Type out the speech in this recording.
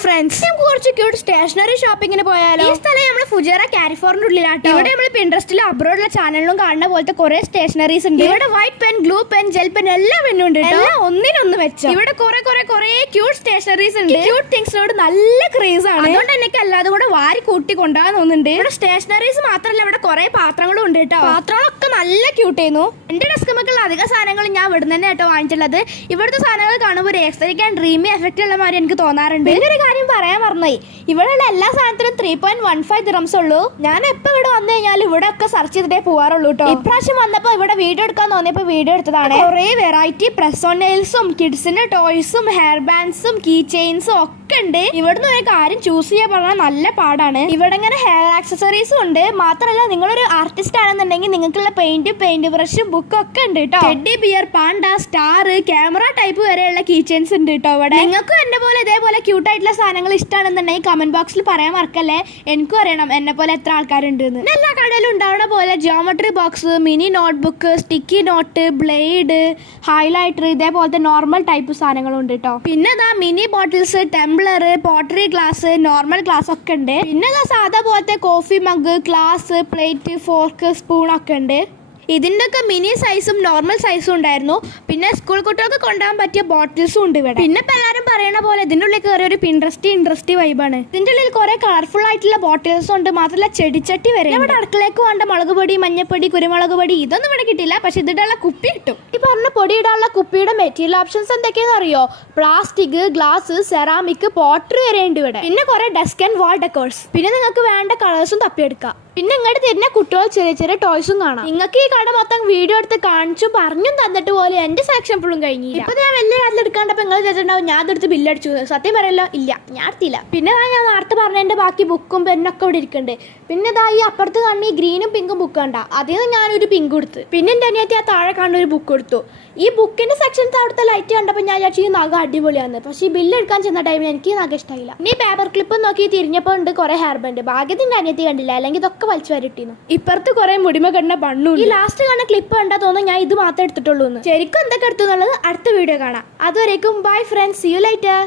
Friends, നമുക്ക് കുറച്ച് cute stationery ഷോപ്പിങ്ങിന് പോയാലോ? ഈ സ്ഥലം നമ്മൾ ഫുജേറ കാരിഫോറിന്റെ ഉള്ളിലാട്ടോ. ഇവിടെ നമ്മൾ പിൻട്രസ്റ്റിലും അബ്രോഡിലെ ചാനലിലും കാണുന്ന പോലത്തെ കുറെ സ്റ്റേഷനറീസ് ഉണ്ട്. ഇവിടെ white pen, glue pen, gel pen എല്ലാം പെണ്ണുണ്ട്. എല്ലാം ഒന്നിനൊന്ന് വെച്ചോ. ഇവിടെ കുറെ ക്യൂട്ട് സ്റ്റേഷനറീസ് ഉണ്ട്. ക്യൂട്ട് തിങ്സിനോട് നല്ല ക്രേസ് ആണ്. അതുകൊണ്ട് എനിക്ക് അല്ലാതെ കൂടെ വാരി കൂട്ടി കൊണ്ടുപോകാൻ തോന്നുന്നുണ്ട്. ഇവിടെ സ്റ്റേഷനറീസ് മാത്രമല്ല, ഇവിടെ കുറെ പാത്രങ്ങളും ഉണ്ട് കേട്ടോ. പാത്രങ്ങളൊക്കെ നല്ല ക്യൂട്ട് ആയിരുന്നു. എന്റെ ഡെസ്കുമൊക്കെയുള്ള അധിക സാധനങ്ങൾ ഞാൻ ഇവിടെ തന്നെ കേട്ടോ വാങ്ങിച്ചുള്ളത്. ഇവിടുത്തെ സാധനങ്ങൾ കാണുമ്പോൾ ഒരു എക്സ്ട്രിക് ആൻഡ് ഡ്രീമി എഫക്റ്റ് ഉള്ള മാതിരി എനിക്ക് തോന്നാറുണ്ട്. പിന്നെ ഒരു കാര്യം പറയാൻ മറന്നുപോയി, ഇവിടെയുള്ള എല്ലാ സാധനത്തിനും 3.15 ദിറംസ് ഉള്ളൂ. ഞാൻ എപ്പോ ഇവിടെ വന്നു കഴിഞ്ഞാൽ ഇവിടെ ഒക്കെ സെർച്ച് ചെയ്തിട്ടേ പോവാറുള്ളൂ കേട്ടോ. ഇപ്രാവശ്യം വന്നപ്പോ ഇവിടെ വീഡിയോ എടുക്കാൻ തോന്നിയപ്പോ വീഡിയോ എടുത്തതാണ്. കുറെ വെറൈറ്റി പ്രസ് ഓൺ നെയിൽസും കിഡ്സിന്റെ ടോയ്സും ഹെയർ ബാൻഡ്സും കീ ചെയിൻസും ഒക്കെ ഉണ്ട്. ഇവിടുന്ന് ഒരു കാര്യം ചൂസ് ചെയ്യാൻ പറഞ്ഞാൽ നല്ല പാടാണ്. ഇവിടെ ഇങ്ങനെ ഹെയർ ആക്സസറീസും ഉണ്ട്. മാത്രമല്ല, നിങ്ങളൊരു ആർട്ടിസ്റ്റ് ആണെന്നുണ്ടെങ്കിൽ നിങ്ങൾക്കുള്ള പെയിന്റ് ബ്രഷും ബുക്കും ഒക്കെ ഉണ്ട് കേട്ടോ. Teddy bear, Panda, star, camera type വരെയുള്ള കീ ചെയിൻസ് ഉണ്ട് കേട്ടോ. ഇവിടെ നിങ്ങൾക്കും എന്നെ പോലെ ഇതേപോലെ ക്യൂട്ട് ആയിട്ടുള്ള സാധനങ്ങൾ ഇഷ്ടമാണെന്നുണ്ടെങ്കിൽ കമന്റ് ബോക്സിൽ പറയാൻ മറക്കല്ലേ. എനിക്കും അറിയണം എന്നെ പോലെ എത്ര ആൾക്കാരുണ്ട് എന്ന്. എല്ലാ കടയിലും ഉണ്ടാവുന്ന പോലെ geometry box, mini notebook, sticky note, blade, highlighter, ഇതേപോലത്തെ നോർമൽ ടൈപ്പ് സാധനങ്ങളും ഉണ്ട് കേട്ടോ. പിന്നെ ഇതാ mini bottles, tumbler, pottery glass, normal glass ഒക്കെ ഉണ്ട്. പിന്നെ ഇതാ സാധാ പോലത്തെ coffee mug, glass, plate, fork, spoon ഒക്കെ ഉണ്ട്. ഇതിന്റെ ഒക്കെ മിനി സൈസും നോർമൽ സൈസും ഉണ്ടായിരുന്നു. പിന്നെ സ്കൂൾ കുട്ടികൾക്ക് കൊണ്ടുപോകാൻ പറ്റിയ ബോട്ടിൽസും ഉണ്ട് ഇവിടെ. പിന്നെ ഇപ്പൊ എല്ലാവരും പറയണ പോലെ ഇതിന്റെ ഉള്ളിൽ കയറിയ ഒരു ഇൻട്രസ്റ്റി വൈബാണ്. ഇതിന്റെ ഉള്ളിൽ കുറെ കളർഫുൾ ആയിട്ടുള്ള ബോട്ടിൽസും ഉണ്ട്. മാത്രമല്ല ചെടിച്ചട്ടി വരെ. ഇവിടെ അടുക്കളയ്ക്ക് വേണ്ട മുളക് പൊടി, മഞ്ഞപ്പൊടി, കുരുമുളക് പൊടി ഇതൊന്നും ഇവിടെ കിട്ടില്ല. പക്ഷെ ഇതിനുള്ള കുപ്പി കിട്ടും. ഈ പറഞ്ഞ പൊടി ഇടാനുള്ള കുപ്പിയുടെ മെറ്റീരിയൽ ഓപ്ഷൻസ് എന്തൊക്കെയാണെന്ന് അറിയോ? പ്ലാസ്റ്റിക്, ഗ്ലാസ്, സെറാമിക്, പോട്ടറി വരെ ഉണ്ട് ഇവിടെ. പിന്നെ കുറെ ഡെസ്ക് ആൻഡ് വാൾ ഡെക്കോർസ്. പിന്നെ നിങ്ങൾക്ക് വേണ്ട കളേഴ്സും തപ്പിയെടുക്കാം. പിന്നെ ഇങ്ങോട്ട് തരുന്ന കുട്ടികൾ ചെറിയ ടോയ്സും കാണാം. നിങ്ങൾക്ക് ഈ കട മൊത്തം വീഡിയോ എടുത്ത് കാണിച്ചും പറഞ്ഞും തന്നിട്ട് പോലെ എന്റെ സെക്ഷൻ ഫുള്ളും കഴിഞ്ഞില്ല. ഇപ്പൊ ഞാൻ വലിയ കാലത്തെടുക്കാണ്ടപ്പോ നിങ്ങൾ ചേച്ചിട്ടുണ്ടാവും ഞാൻ അതെടുത്ത് ബില്ലടിച്ചു. സത്യം പറയല്ലോ, ഇല്ല, ഞാൻ എടുത്തില്ല. പിന്നെ ഞാൻ നേരത്തെ പറഞ്ഞതിന്റെ ബാക്കി ബുക്കും പെന്നൊക്കെ ഇവിടെ ഇരിക്കുന്നുണ്ട്. പിന്നെ ഇതാ ഈ അപ്പുറത്ത് കാണുന്ന ഈ ഗ്രീനും പിങ്കും ബുക്ക് കണ്ട, അതിൽ നിന്ന് ഞാനൊരു പിങ്ക് കൊടുത്ത്. പിന്നെ എന്റെ അനിയത്തി ആ താഴെ കാണുന്ന ഒരു ബുക്ക് കൊടുത്തു. ഈ ബുക്കിന്റെ സെക്ഷൻസ് അവിടുത്തെ ലൈറ്റ് കണ്ടപ്പോൾ ഞാൻ വിചാരിച്ചു ഈ നഗ അടിപൊളിയാണ്. പക്ഷേ ഈ ബില്ല് എടുക്കാൻ ചെന്ന ടൈമിൽ എനിക്ക് ഈ നഗ ഇഷ്ടമായില്ല. ഇനി പേപ്പർ ക്ലിപ്പ് നോക്കി തിരിഞ്ഞപ്പോൾ ഉണ്ട് കുറെ ഹെയർ ബാൻഡ്. ഭാഗ്യത്തിന്റെ അനിയത്തി കണ്ടില്ല, അല്ലെങ്കിൽ ഇതൊക്കെ വലിച്ചു വരട്ടിന്നു. ഇപ്പുറത്ത് കുറെ മുടിമ കണ്ട ബണ്ണും. ഈ ലാസ്റ്റ് കാണുന്ന ക്ലിപ്പ് കണ്ടാ തോന്നുന്നു ഞാൻ ഇത് മാത്രമേ എടുത്തിട്ടുള്ളൂ എന്ന്. ശരിക്കും എന്തൊക്കെ എടുത്തു എന്നുള്ളത് അടുത്ത വീഡിയോ കാണാം. അതുവരേക്കും bye friends, see you lighter.